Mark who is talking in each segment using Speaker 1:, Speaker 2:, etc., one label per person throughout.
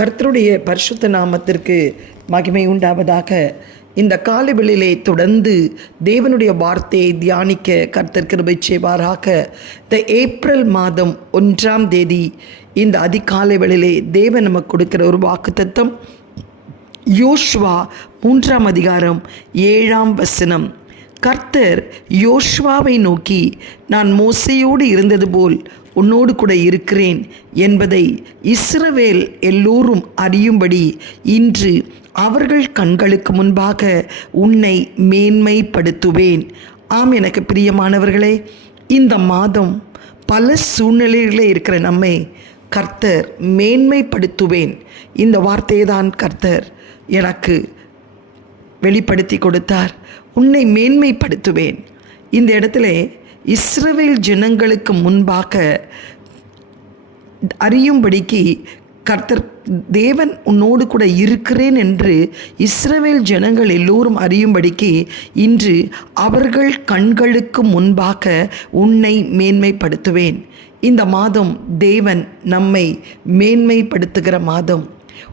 Speaker 1: கர்த்தருடைய பரிசுத்த நாமத்திற்கு மகிமை உண்டாவதாக. இந்த காலவெளியிலே தொடர்ந்து தேவனுடைய வார்த்தையை தியானிக்க கர்த்தர் கிருபை செய்வாராக. இந்த ஏப்ரல் மாதம் ஒன்றாம் தேதி இந்த அதிகாலை வேளையிலே தேவன் நமக்கு கொடுக்கிற ஒரு வாக்குத்தத்தம். யோஷ்வா மூன்றாம் அதிகாரம் ஏழாம் வசனம். கர்த்தர் யோஷ்வாவை நோக்கி நான் மோசையோடு இருந்தது போல் உன்னோடு கூட இருக்கிறேன் என்பதை இஸ்ரவேல் எல்லோரும் அறியும்படி இன்று அவர்கள் கண்களுக்கு முன்பாக உன்னை மேன்மைப்படுத்துவேன். ஆம் எனக்கு பிரியமானவர்களே இந்த மாதம் பல சூழ்நிலைகளில் இருக்கிற நம்மை கர்த்தர் மேன்மைப்படுத்துவேன். இந்த வார்த்தையை தான் கர்த்தர் எனக்கு வெளிப்படுத்தி கொடுத்தார். உன்னை மேன்மைப்படுத்துவேன். இந்த இடத்துல இஸ்ரவேல் ஜனங்களுக்கு முன்பாக அறியும்படிக்கு கர்த்தர் தேவன் உன்னோடு கூட இருக்கிறேன் என்று இஸ்ரவேல் ஜனங்கள் எல்லோரும் அறியும்படிக்கு இன்று அவர்கள் கண்களுக்கு முன்பாக உன்னை மேன்மைப்படுத்துவேன். இந்த மாதம் தேவன் நம்மை மேன்மைப்படுத்துகிற மாதம்.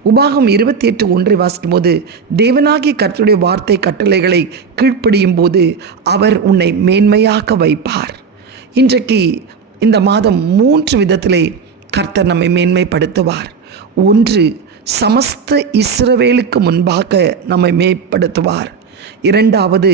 Speaker 1: உபாகம் இருபத்தி எட்டு ஒன்றை வாசிக்கும் போது தேவனாகிய கர்த்தருடைய வார்த்தை கட்டளைகளை கீழ்ப்படியும் போது அவர் உன்னை மேன்மையாக்க வைப்பார். இன்றைக்கு இந்த மாதம் மூன்று விதத்திலே கர்த்தர் நம்மை மேன்மைப்படுத்துவார். ஒன்று சமஸ்த இஸ்ரவேலுக்கு முன்பாக நம்மை மேம்படுத்துவார். இரண்டாவது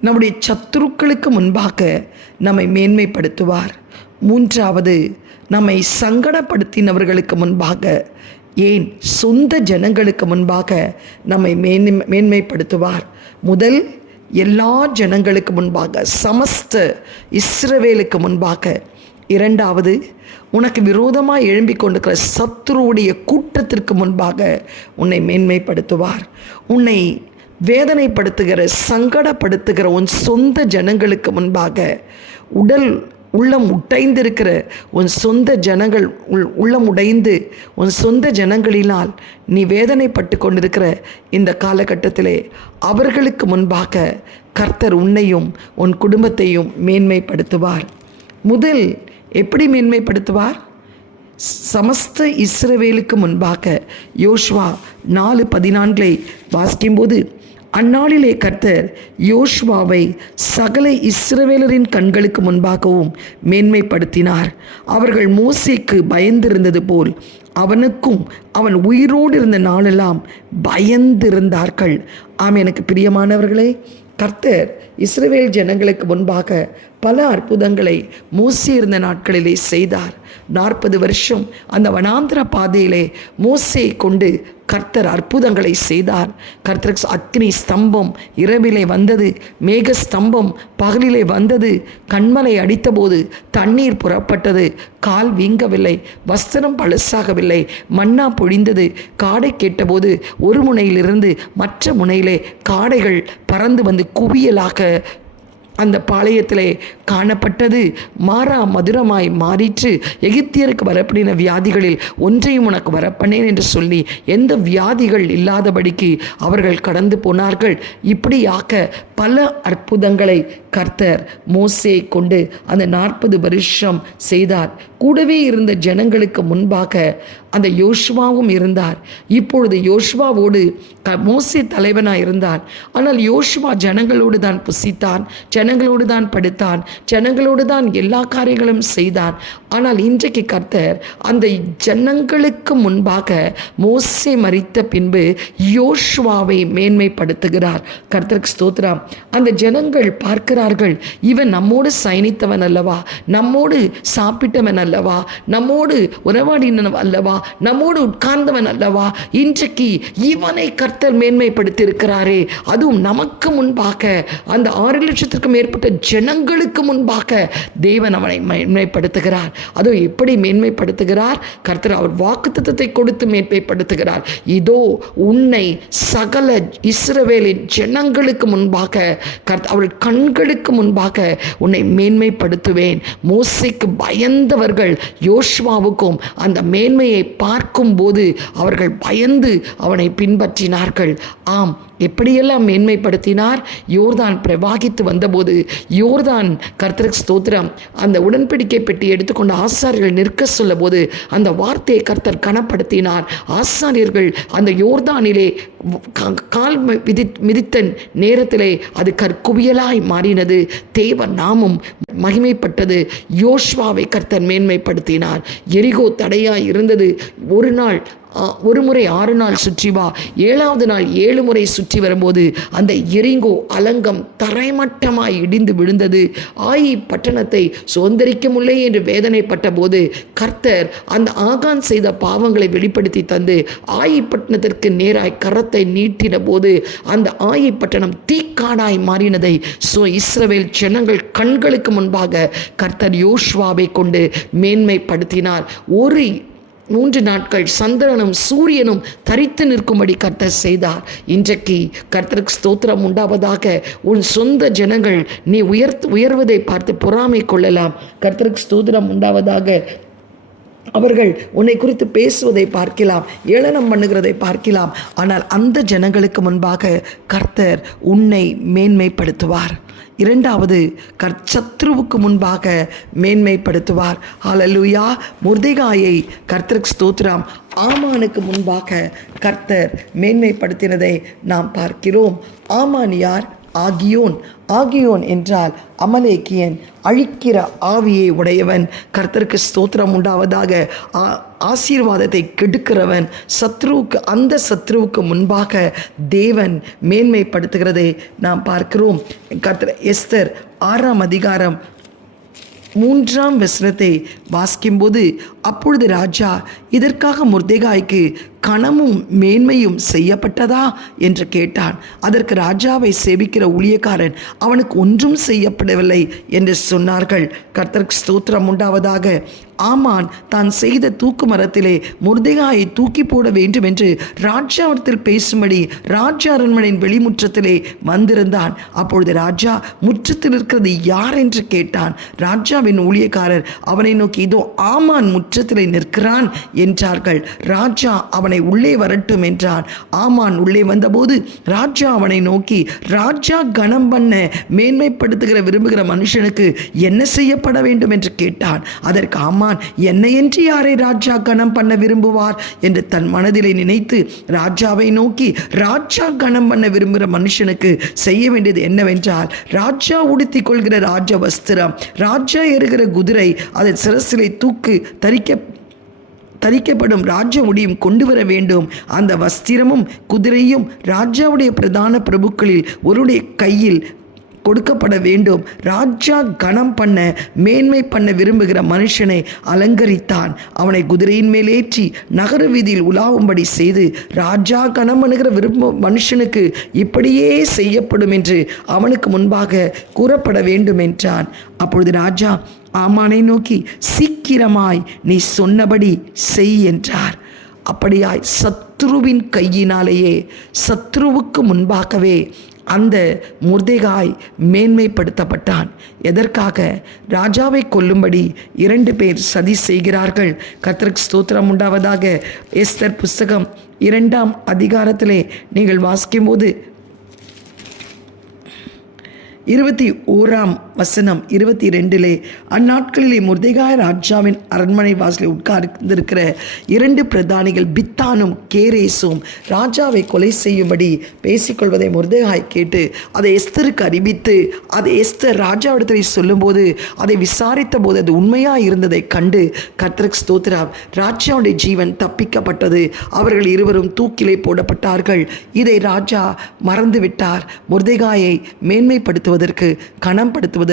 Speaker 1: நம்முடைய சத்துருக்களுக்கு முன்பாக நம்மை மேன்மைப்படுத்துவார். மூன்றாவது நம்மை சங்கடப்படுத்தினவர்களுக்கு முன்பாக ஏன் சொந்த ஜனங்களுக்கு முன்பாக நம்மை மேன்மை மேன்மைப்படுத்துவார்? முதல் எல்லா ஜனங்களுக்கு முன்பாக சமஸ்த இஸ்ரவேலுக்கு முன்பாக. இரண்டாவது உனக்கு விரோதமாக எழும்பி கொண்டிருக்கிற சத்துருவுடைய கூட்டத்திற்கு முன்பாக உன்னை மேன்மைப்படுத்துவார். உன்னை வேதனைப்படுத்துகிற சங்கடப்படுத்துகிற உன் சொந்த ஜனங்களுக்கு முன்பாக உடல் உள்ளம் உடைந்திருக்கிற உன் சொந்த ஜனங்கள் உள் உள்ளம் உடைந்து உன் சொந்த ஜனங்களினால் நீ வேதனைப்பட்டு கொண்டிருக்கிற இந்த காலகட்டத்திலே அவர்களுக்கு முன்பாக கர்த்தர் உன்னையும் உன் குடும்பத்தையும் மேன்மைப்படுத்துவார். முதல் எப்படி மேன்மைப்படுத்துவார்? சமஸ்த இஸ்ரவேலுக்கு முன்பாக யோஷ்வா நாலு பதினான்களை வாசிக்கும்போது அந்நாளிலே கர்த்தர் யோஷ்வாவை சகல இஸ்ரவேலரின் கண்களுக்கு முன்பாகவும் மேன்மைப்படுத்தினார். அவர்கள் மோசைக்கு பயந்திருந்தது போல் அவனுக்கும் அவன் உயிரோடு இருந்த நாளெல்லாம் பயந்திருந்தார்கள். ஆம் எனக்கு பிரியமானவர்களே கர்த்தர் இஸ்ரவேல் ஜனங்களுக்கு முன்பாக பல அற்புதங்களை மூசி இருந்த நாட்களிலே செய்தார். நாற்பது வருஷம் அந்த வனாந்திர பாதையிலே மூசையை கொண்டு கர்த்தர் அற்புதங்களை செய்தார். கர்த்தர் அக்னி ஸ்தம்பம் இரவிலே வந்தது மேக ஸ்தம்பம் பகலிலே வந்தது கண்மலை அடித்தபோது தண்ணீர் புறப்பட்டது கால் வீங்கவில்லை வஸ்திரம் பழுசாகவில்லை மண்ணா பொழிந்தது காடை கேட்டபோது ஒரு முனையிலிருந்து மற்ற முனையிலே காடைகள் பறந்து வந்து குவியலாக அந்த பாளையத்திலே காணப்பட்டது. மாறா மதுரமாய் மாறிற்று. எகிப்தியருக்கு வரப்படின வியாதிகளில் ஒன்றையும் உனக்கு வரப்பண்ணேன் என்று சொல்லி எந்த வியாதிகள் இல்லாதபடிக்கு அவர்கள் கடந்து போனார்கள். இப்படியாக்க பல அற்புதங்களை கர்த்தர் மோசே கொண்டு அந்த நாற்பது வருஷம் செய்தார். கூடவே இருந்த ஜனங்களுக்கு முன்பாக அந்த யோஷ்வாவும் இருந்தார். இப்பொழுது யோஷ்வாவோடு க மோசே தலைவனாக இருந்தார். ஆனால் யோஷ்வா ஜனங்களோடு தான் புசித்தான் ஜனங்களோடு தான் படுத்தான் ஜனங்களோடு தான் எல்லா காரியங்களும் செய்தான். ஆனால் இன்றைக்கு கர்த்தர் அந்த ஜனங்களுக்கு முன்பாக மோசே மறித்த பின்பு யோஷ்வாவை மேன்மைப்படுத்துகிறார். கர்த்தருக்கு ஸ்தோத்ரா அந்த ஜனங்கள் பார்க்கிறார்கள் இவன் நம்மோடு சயனித்தவன் அல்லவா? நம்மோடு சாப்பிட்டவன் அல்லவா? நம்மோடு உறவாடினவன் அல்லவா? நம்மோடு உட்கார்ந்தவன் அல்லவா? இன்றைக்கு இவனை கர்த்தர் மேன்மைப்படுத்தியிருக்கிறாரே. அதுவும் நமக்கு முன்பாக அந்த ஆறு லட்சத்திற்கும் மேற்பட்ட ஜனங்களுக்கு முன்பாக தேவன் அவனை மேன்மைப்படுத்துகிறார். அதுவும் எப்படி மேன்மைப்படுத்துகிறார்? கர்த்தர் அவர் வாக்குத்தத்தை கொடுத்து மேன்மைப்படுத்துகிறார். இதோ உன்னை சகல இஸ்ரவேலின் ஜனங்களுக்கு முன்பாக கர்த்த அவள் கண்களுக்கு முன்பாக உன்னை மேன்மைப்படுத்துவேன். மோசைக்கு பயந்தவர்கள் யோஷ்வாவுக்கும் அந்த மேன்மையை பார்க்கும்போது அவர்கள் பயந்து அவனை பின்பற்றினார்கள். ஆம் எப்படியெல்லாம் மேன்மைப்படுத்தினார். யோர்தான் பிரவாகித்து வந்தபோது யோர்தான் கர்த்தருக்கு ஸ்தோத்திரம். அந்த உடன்படிக்கை பெட்டி எடுத்துக்கொண்டு ஆசாரியர்கள் நிற்க சொல்லும்போது அந்த வார்த்தையை கர்த்தர் கனப்படுத்தினார். ஆசாரியர்கள் அந்த யோர்தானிலே கால் மி- மிதி மிதித்த நேரத்திலே அது கற்குவியலாய் மாறினது. தேவ நாமம் மகிமைப்பட்டது. யோஷ்வாவை கர்த்தர் மேன்மைப்படுத்தினார். எரிகோ தடையாய் இருந்தது. ஒரு நாள் ஒரு முறை ஆறு நாள் சுற்றி வா. ஏழாவது நாள் ஏழு முறை சுற்றி வரும்போது அந்த எரிங்கோ அலங்கம் தரைமட்டமாய் இடிந்து விழுந்தது. ஆயி பட்டணத்தை சுதந்திரிக்க முடியலை என்று வேதனைப்பட்ட போது கர்த்தர் அந்த ஆகான் செய்த பாவங்களை வெளிப்படுத்தி தந்து ஆயி பட்டணத்திற்கு நேராய் கரத்தை நீட்டின போது அந்த ஆயி பட்டணம் தீக்காடாய் மாறினதை சோ இஸ்ரவேல் ஜனங்கள் கண்களுக்கு முன்பாக கர்த்தர் யோஷ்வாவை கொண்டு மேன்மைப்படுத்தினார். ஒரு மூன்று நாட்கள் சந்திரனும் சூரியனும் தரித்து நிற்கும்படி கர்த்தர் செய்தார். இன்றைக்கு கர்த்தருக்கு ஸ்தோத்திரம் உண்டாவதாக உன் சொந்த ஜனங்கள் நீ உயர் உயர்வதை பார்த்து பொறாமை கொள்ளலாம். கர்த்தருக்கு ஸ்தோத்திரம் உண்டாவதாக அவர்கள் உன்னை குறித்து பேசுவதை பார்க்கலாம் ஏளனம் பண்ணுகிறதை பார்க்கலாம். ஆனால் அந்த ஜனங்களுக்கு முன்பாக கர்த்தர் உன்னை மேன்மைப்படுத்துவார். இரண்டாவது கற்சத்ருவுக்கு முன்பாக மேன்மைப்படுத்துவார். ஹalleluya முர்திகாயை கர்த்தருக்கு ஸ்தோத்ராம் ஆமானுக்கு முன்பாக கர்த்தர் மேன்மைப்படுத்தினதை நாம் பார்க்கிறோம். ஆமான் யார்? ஆகியோன். ஆகியோன் என்றால் அமலேக்கியன் அழிக்கிற ஆவியை உடையவன். கர்த்தருக்கு ஸ்தோத்திரம் உண்டாவதாக ஆ- ஆசீர்வாதத்தை கெடுக்கிறவன். சத்ருவுக்கு அந்த சத்ருவுக்கு முன்பாக தேவன் மேன்மைப்படுத்துகிறதை நாம் பார்க்கிறோம். கர்த்தர் எஸ்தர் ஆறாம் அதிகாரம் மூன்றாம் வசனத்தை வாசிக்கும்போது அப்பொழுது ராஜா இதற்காக முர்தேகாய்க்கு கணமும் மேன்மையும் செய்யப்பட்டதா? என்று கேட்டான். அதற்கு ராஜாவை சேவிக்கிற ஊழியக்காரன் அவனுக்கு ஒன்றும் செய்யப்படவில்லை என்று சொன்னார்கள். கர்த்தருக்கு ஸ்தோத்திரம் உண்டாவதாக. ஆமான் தான் செய்த தூக்கு மரத்திலே முர்தேகாயை தூக்கி போட வேண்டும் என்று ராஜாவிடத்தில் பேசும்படி ராஜா அரண்மனையின் வெளிமுற்றத்திலே வந்திருந்தான். அப்பொழுது ராஜா முற்றத்தில் இருக்கிறது யார்? என்று கேட்டான். ராஜாவின் ஊழியக்காரர் அவனை நோக்கி இதோ ஆமான் முற்றத்திலே நிற்கிறான் என்றார்கள். ராஜா அவனை உள்ளே வரட்டும் என்றான். ஆமான் உள்ளே வந்தபோது ராஜா அவனை நோக்கி ராஜா கனம் பண்ண மேன்மைப்படுத்துகிற விரும்புகிற மனுஷனுக்கு என்ன செய்யப்பட வேண்டும்? என்று கேட்டான். அதற்கு ஆமான் என்னை என்று யாரை ராஜா கனம் பண்ண விரும்புவார்? என்று தன் மனதிலே நினைத்து ராஜாவை நோக்கி ராஜா கனம் பண்ண விரும்புகிற மனுஷனுக்கு செய்ய வேண்டியது என்னவென்றால் ராஜா உடுத்திக் கொள்கிற ராஜ வஸ்திரம் ராஜா எறுகிற குதிரை அதன் சிரசிலை தூக்கு தரிக்க தரிக்கப்படும் ராஜ முடியும் கொண்டு வர வேண்டும். அந்த வஸ்திரமும் குதிரையும் ராஜாவுடைய பிரதான பிரபுக்களில் ஒருடைய கையில் கொடுக்கப்பட வேண்டும். ராஜா கணம் பண்ண மேன்மை பண்ண விரும்புகிற மனுஷனை அலங்கரித்தான். அவனை குதிரையின் மேலேற்றி ஏற்றி நகர வீதியில் உலாவும்படி செய்து ராஜா கணம் பண்ணுகிற விரும்பும் மனுஷனுக்கு இப்படியே செய்யப்படும் என்று அவனுக்கு முன்பாக கூறப்பட வேண்டும் என்றான் அப்பொழுது ராஜா ஆமானை நோக்கி சீக்கிரமாய் நீ சொன்னபடி செய் என்றார். அப்படியாய் சத்ருவின் கையினாலேயே சத்ருவுக்கு முன்பாகவே அந்த முர்தேகாய் மேன்மைப்படுத்தப்பட்டான். எதற்காக? ராஜாவை கொல்லும்படி இரண்டு பேர் சதி செய்கிறார்கள். கத்திரக் ஸ்தோத்திரம் உண்டாவதாக எஸ்தர் புஸ்தகம் இரண்டாம் அதிகாரத்திலே நீங்கள் வாசிக்கும்போது இருபத்தி ஓராம் வசனம் இருபத்தி ரெண்டிலே அந்நாட்களிலே முர்தேகாய ராஜாவின் அரண்மனை வாசலில் உட்கார்ந்திருக்கிற இரண்டு பிரதானிகள் பித்தானும் கேரேசும் ராஜாவை கொலை செய்யும்படி பேசிக்கொள்வதை முர்தேகாய் கேட்டு அதை எஸ்தருக்கு அறிவித்து அதை எஸ்தர் ராஜாவிடத்தில் சொல்லும்போது அதை விசாரித்த போது அது உண்மையாக இருந்ததை கண்டு கத்ரக் ஸ்தோத்ரா ராஜாவுடைய ஜீவன் தப்பிக்கப்பட்டது. அவர்கள் இருவரும் தூக்கிலே போடப்பட்டார்கள். இதை ராஜா மறந்துவிட்டார். முர்தேகாயை மேன்மைப்படுத்துவதற்கு கணம்படுத்துவதற்கு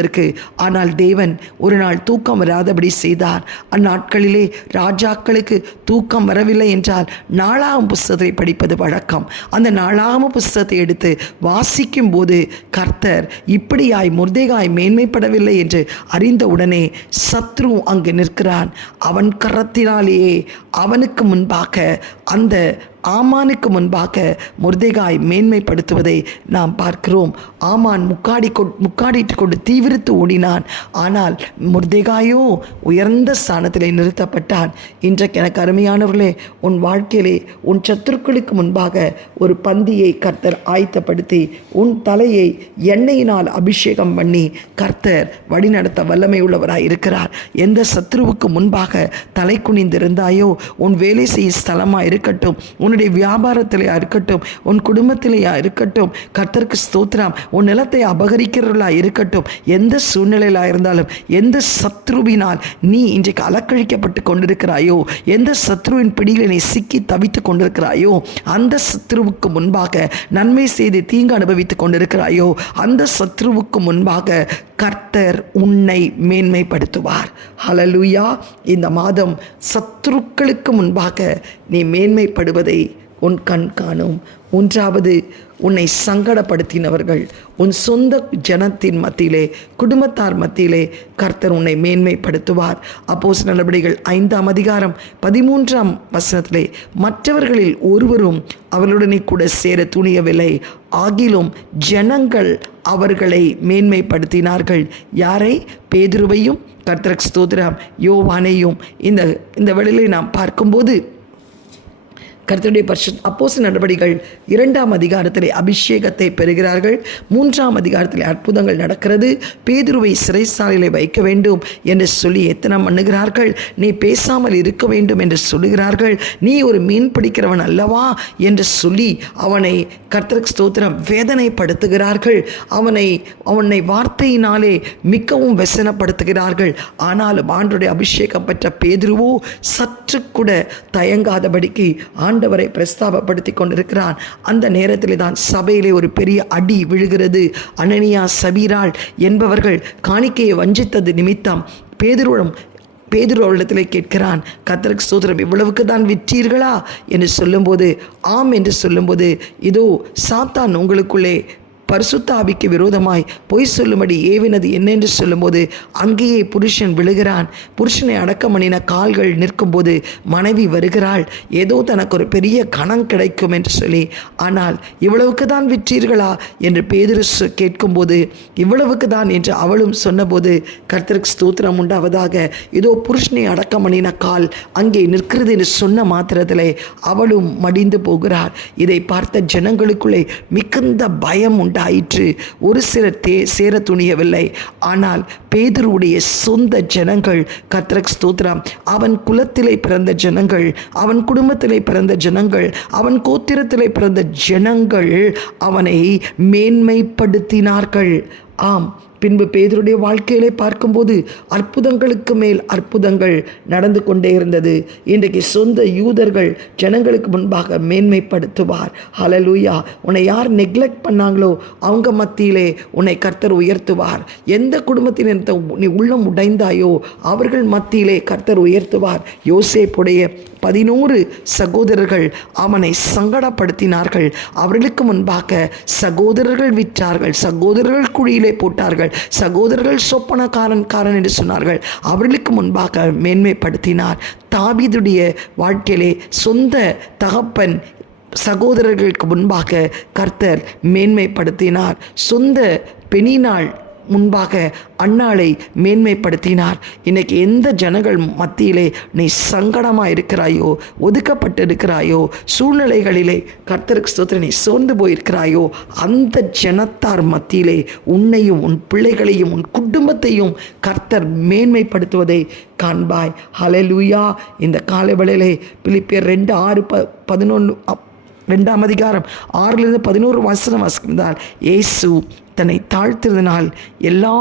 Speaker 1: ஆனால் தேவன் ஒரு நாள் தூக்கம் வராதபடி செய்தார். அந்நாட்களிலே ராஜாக்களுக்கு தூக்கம் வரவில்லை என்றால் நாளாகும் புஸ்தகத்தை படிப்பது வழக்கம். அந்த நாளாம புஸ்தகத்தை எடுத்து வாசிக்கும் போது கர்த்தர் இப்படியாய் முர்தேகாய் மேன்மைப்படவில்லை என்று அறிந்தவுடனே சத்ரு அங்கு நிற்கிறான். அவன் கரத்தினாலேயே அவனுக்கு முன்பாக அந்த ஆமானுக்கு முன்பாக முர்தேகாய் மேன்மைப்படுத்துவதை நாம் பார்க்கிறோம். ஆமான் முக்காடி கொ முக்காடிட்டு கொண்டு தீவிரித்து ஓடினான். ஆனால் முர்தேகாயோ உயர்ந்த ஸ்தானத்திலே நிறுத்தப்பட்டான். இன்றைக்கு எனக்கு அருமையானவர்களே உன் வாழ்க்கையிலே உன் சத்துருக்களுக்கு முன்பாக ஒரு பந்தியை கர்த்தர் ஆயத்தப்படுத்தி உன் தலையை எண்ணெயினால் அபிஷேகம் பண்ணி கர்த்தர் வழிநடத்த வல்லமை உள்ளவராக இருக்கிறார். எந்த சத்ருவுக்கு முன்பாக தலை குனிந்திருந்தாயோ உன் வேலை செய்யும் ஸ்தலமாக இருக்கட்டும் உன் உன்னுடைய வியாபாரத்திலையா இருக்கட்டும் உன் குடும்பத்திலேயா இருக்கட்டும் கர்த்தருக்கு ஸ்தோத்திரம். உன் நிலத்தை அபகரிக்கிறவர்களா இருக்கட்டும். எந்த சூழ்நிலையிலாக இருந்தாலும் எந்த சத்ருவினால் நீ இன்றைக்கு அலக்கழிக்கப்பட்டு கொண்டிருக்கிறாயோ எந்த சத்ருவின் பிடியில் நீ சிக்கி தவித்து கொண்டிருக்கிறாயோ அந்த சத்ருவுக்கு முன்பாக நன்மை செய்து தீங்கு அனுபவித்துக் கொண்டிருக்கிறாயோ அந்த சத்ருவுக்கு முன்பாக கர்த்தர் உன்னை மேன்மைப்படுத்துவார். ஹலலுயா இந்த மாதம் சத்ருக்களுக்கு முன்பாக நீ மேன்மைப்படுவதை உன் கண் காணும். மூன்றாவது உன்னை சங்கடப்படுத்தினவர்கள். உன் சொந்த ஜனத்தின் மத்தியிலே குடும்பத்தார் மத்தியிலே கர்த்தர் உன்னை மேன்மைப்படுத்துவார். அப்போஸ் நடவடிக்கைகள் ஐந்தாம் அதிகாரம் பதிமூன்றாம் வசனத்திலே மற்றவர்களில் ஒருவரும் அவர்களுடனே கூட சேர துணியவில்லை. ஆகிலும் ஜனங்கள் அவர்களை மேன்மைப்படுத்தினார்கள். யாரை? பேதுருவையும் கர்த்தரக் ஸ்தோத்ரம் யோவானையும். இந்த இந்த வழியிலே நாம் பார்க்கும்போது கருத்தருடைய பரிசு அப்போச நடவடிக்கைகள் இரண்டாம் அதிகாரத்திலே அபிஷேகத்தை பெறுகிறார்கள். மூன்றாம் அதிகாரத்திலே அற்புதங்கள் நடக்கிறது. பேதுருவை சிறைசாலையிலே வைக்க வேண்டும் என்று சொல்லி எத்தனம் பண்ணுகிறார்கள் நீ பேசாமல் இருக்க வேண்டும் என்று சொல்லுகிறார்கள். நீ ஒரு மீன் பிடிக்கிறவன் அல்லவா? என்று சொல்லி அவனை கர்த்தருக்கு ஸ்தோத்திரம் வேதனைப்படுத்துகிறார்கள். அவனை அவனை வார்த்தையினாலே மிகவும் வெசனப்படுத்துகிறார்கள். ஆனாலும் ஆண்டுடைய அபிஷேகம் பெற்ற பேதுருவோ சற்று கூட தயங்காதபடிக்கு ஆண்டவரை பிரஸ்தாபப்படுத்தி கொண்டிருக்கிறான். அந்த நேரத்தில் தான் சபையிலே ஒரு பெரிய அடி விழுகிறது. அனனியா சபீரால் என்பவர்கள் காணிக்கையை வஞ்சித்தது நிமித்தம் பேதுருவம் பேதுருவளிடத்தில் கேட்கிறான் கத்தருக்கு சூத்திரம் இவ்வளவுக்கு தான் விற்றீர்களா? என்று சொல்லும்போது ஆம் என்று சொல்லும்போது இதோ சாத்தான் உங்களுக்குள்ளே பரிசுத்த ஆவிக்கு விரோதமாய் பொய் சொல்லும்படி ஏவினது என்னென்று சொல்லும்போது அங்கேயே புருஷன் விழுகிறான். புருஷனை அடக்கம் பண்ணின கால்கள் நிற்கும்போது மனைவி வருகிறாள். ஏதோ தனக்கு ஒரு பெரிய கணம் கிடைக்கும் என்று சொல்லி ஆனால் இவ்வளவுக்கு தான் விற்றீர்களா? என்று பேதுரு கேட்கும்போது இவ்வளவுக்கு தான் என்று அவளும் சொன்னபோது கர்த்தருக்கு ஸ்தூத்திரம் உண்டாவதாக. இதோ புருஷனை அடக்கம் பண்ணின கால் அங்கே நிற்கிறது என்று சொன்ன மாத்திரத்திலே அவளும் மடிந்து போகிறார் இதை பார்த்த ஜனங்களுக்குள்ளே மிகுந்த பயம் உண்டா? ஆயிற்று. ஒரு சிலர் தே சேர துணியவில்லை. ஆனால் பேதருடைய சொந்த ஜனங்கள் கத்ரக் ஸ்தோத்திரம் அவன் குலத்திலே பிறந்த ஜனங்கள் அவன் குடும்பத்திலே பிறந்த ஜனங்கள் அவன் கோத்திரத்திலே பிறந்த ஜனங்கள் அவனை மேன்மைப்படுத்தினார்கள். ஆம் பின்பு பேதருடைய வாழ்க்கையிலே பார்க்கும்போது அற்புதங்களுக்கு மேல் அற்புதங்கள் நடந்து கொண்டே இருந்தது. இன்றைக்கு சொந்த யூதர்கள் ஜனங்களுக்கு முன்பாக மேன்மைப்படுத்துவார். ஹலலூயா உன்னை யார் நெக்லெக்ட் பண்ணாங்களோ அவங்க மத்தியிலே உன்னை கர்த்தர் உயர்த்துவார். எந்த குடும்பத்தினர் நீ உள்ளம் உடைந்தாயோ அவர்கள் மத்தியிலே கர்த்தர் உயர்த்துவார். யோசேப்புடைய பதினோரு சகோதரர்கள் அவனை சங்கடப்படுத்தினார்கள். அவர்களுக்கு முன்பாக சகோதரர்கள் விற்றார்கள். சகோதரர்கள் குழியிலே போட்டார்கள். சகோதரர்கள் சொப்பனக்காரன் காரன் என்று சொன்னார்கள். அவர்களுக்கு முன்பாக மேன்மைப்படுத்தினார். தாபீதுடைய வாழ்க்கையிலே சொந்த தகப்பன் சகோதரர்களுக்கு முன்பாக கர்த்தர் மேன்மைப்படுத்தினார். சொந்த பெணினாள் முன்பாக அண்ணாளை மேன்மைப்படுத்தினார். இன்னைக்கு எந்த ஜனங்கள் மத்தியிலே நீ சங்கடமாக இருக்கிறாயோ ஒதுக்கப்பட்டு இருக்கிறாயோ சூழ்நிலைகளிலே கர்த்தருக்கு ஸ்தோத்திர நீ சோர்ந்து போயிருக்கிறாயோ அந்த ஜனத்தார் மத்தியிலே உன்னையும் உன் பிள்ளைகளையும் உன் குடும்பத்தையும் கர்த்தர் மேன்மைப்படுத்துவதை காண்பாய். ஹலலூயா இந்த காலவெளியிலே பிலிப்பியர் ரெண்டு ஆறு ப பதினொன்று ரெண்டாம் அதிகாரம் ஆறிலிருந்து பதினோரு வசனம் வாசிக்கிறதால் இயேசு தன்னை தாழ்த்திருந்தனால் எல்லா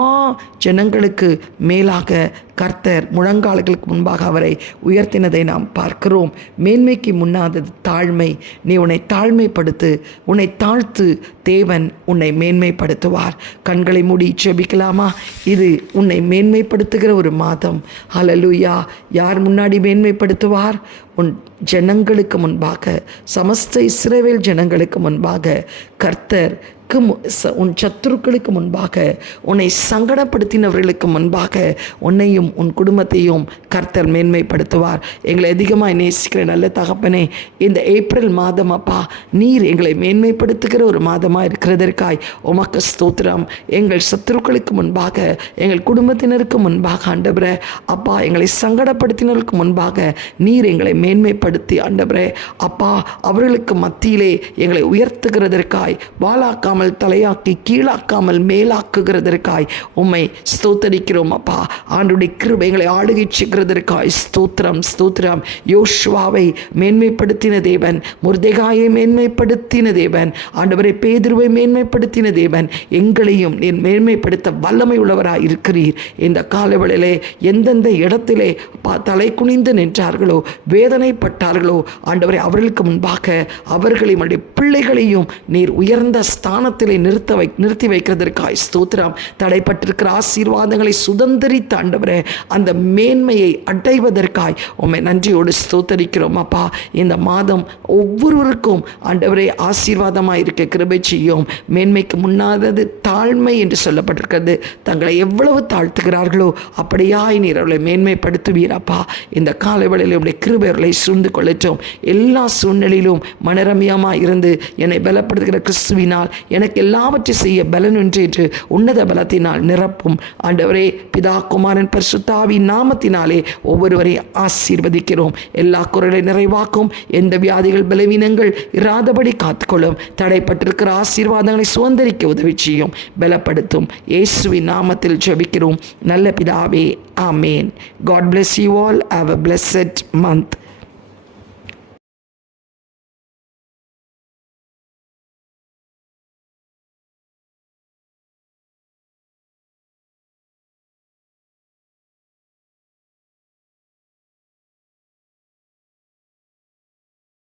Speaker 1: ஜனங்களுக்கு மேலாக கர்த்தர் முழங்கால்களுக்கு முன்பாக அவரை உயர்த்தினதை நாம் பார்க்கிறோம். மேன்மைக்கு முன்னாதது தாழ்மை நீ உன்னை தாழ்மைப்படுத்து உன்னை தாழ்த்து தேவன் உன்னை மேன்மைப்படுத்துவார். கண்களை மூடி செபிக்கலாமா இது உன்னை மேன்மைப்படுத்துகிற ஒரு மாதம். அலலுயா யார் முன்னாடி மேன்மைப்படுத்துவார்? உன் ஜனங்களுக்கு முன்பாக சமஸ்த இஸ்ரேவேல் ஜனங்களுக்கு முன்பாக கர்த்தர் உனக்கு ச- உன் சத்துருக்களுக்கு முன்பாக உன்னை சங்கடப்படுத்தினவர்களுக்கு முன்பாக உன்னையும் உன் குடும்பத்தையும் கர்த்தர் மேன்மைப்படுத்துவார். எங்களை அதிகமாக நேசிக்கிற நல்ல தகப்பனே இந்த ஏப்ரல் மாதம் அப்பா நீர் எங்களை மேன்மைப்படுத்துகிற ஒரு மாதமாக இருக்கிறதற்காய் உமக்கு ஸ்தோத்திரம். எங்கள் சத்துருக்களுக்கு முன்பாக எங்கள் குடும்பத்தினருக்கு முன்பாக ஆண்டவரே அப்பா எங்களை சங்கடப்படுத்தினருக்கு முன்பாக நீர் எங்களை மேன்மைப்படுத்தி ஆண்டவரே அப்பா அவர்களுக்கு மத்தியிலே எங்களை உயர்த்துகிறதற்காய் வாளாக்காமல் தலையாக்கி கீழாக்காமல் மேலாக்குகிறதற்காய் உம்மை ஸ்தோத்தரிக்கிறோம் அப்பா. ஆண்டுடைய கிருபைகளை ஆளுகை செய்கிறதற்காய் ஸ்தோத்திரம் ஸ்தோத்திரம். யோசுவாவை மேன்மைப்படுத்தின தேவன் முருதேகாயை மேன்மைப்படுத்தின தேவன் ஆண்டவரை பேதுருவை மேன்மைப்படுத்தின தேவன். எங்களையும் நீர் மேன்மைப்படுத்த வல்லமை உள்ளவராக இருக்கிறீர். இந்த காலவெளியிலே எந்தெந்த இடத்திலே தலை குனிந்து நின்றார்களோ வேதனைப்பட்டார்களோ ஆண்டவரை அவர்களுக்கு முன்பாக அவர்களையும் அவருடைய பிள்ளைகளையும் நீர் உயர்ந்த ஸ்தானத்திலே நிறுத்த வை நிறுத்தி வைக்கிறதற்காய் ஸ்தோத்திரம். தடைப்பட்டிருக்கிற ஆசீர்வாதங்களை சுதந்திரித்த ஆண்டவரே அந்த மேன்மையை அடைவதற்காய் உண்மை நன்றியோடு ஸ்தோத்தரிக்கிறோம் அப்பா. இந்த மாதம் ஒவ்வொருவருக்கும் ஆண்டவரே ஆசீர்வாதமாக இருக்க கிருபை செய்யும். மேன்மைக்கு முன்னாதது தாழ்மை என்று சொல்லப்பட்டிருக்கிறது. தங்களை எவ்வளவு தாழ்த்துகிறார்களோ அப்படியாய் நீர் அவளை மேன்மைப்படுத்துவீரப்பா இந்த காலைவெளியில் உடைய கிருபைகளை சூழ்ந்து கொள்ளட்டும். எல்லா சூழ்நிலையிலும் மனரமியமாக இருந்து என்னை பலப்படுத்துகிற கிறிஸ்துவினால் எனக்கு எல்லாவற்றை செய்ய பலன் என்று உன்னத பலத்தினால் நிரப்பும். ஆண்டவரே பிதா குமாரன் பரிசுத்தாவின் நாமத்தினாலே ஒவ்வொருவரை ஆசீர்வதிக்கிறோம். எல்லா குரலை நிறைவாக்கும். எந்த வியாதிகள் பலவீனங்கள் இராதபடி காத்துக்கொள்ளும். தடைப்பட்டிருக்கிற ஆசீர்வாதங்களை சுதந்திரிக்க உதவி செய்யும். பலப்படுத்தும். இயேசுவின் நாமத்தில் ஜபிக்கிறோம். நல்ல பிதாவே ஆமேன். God bless you all have a blessed month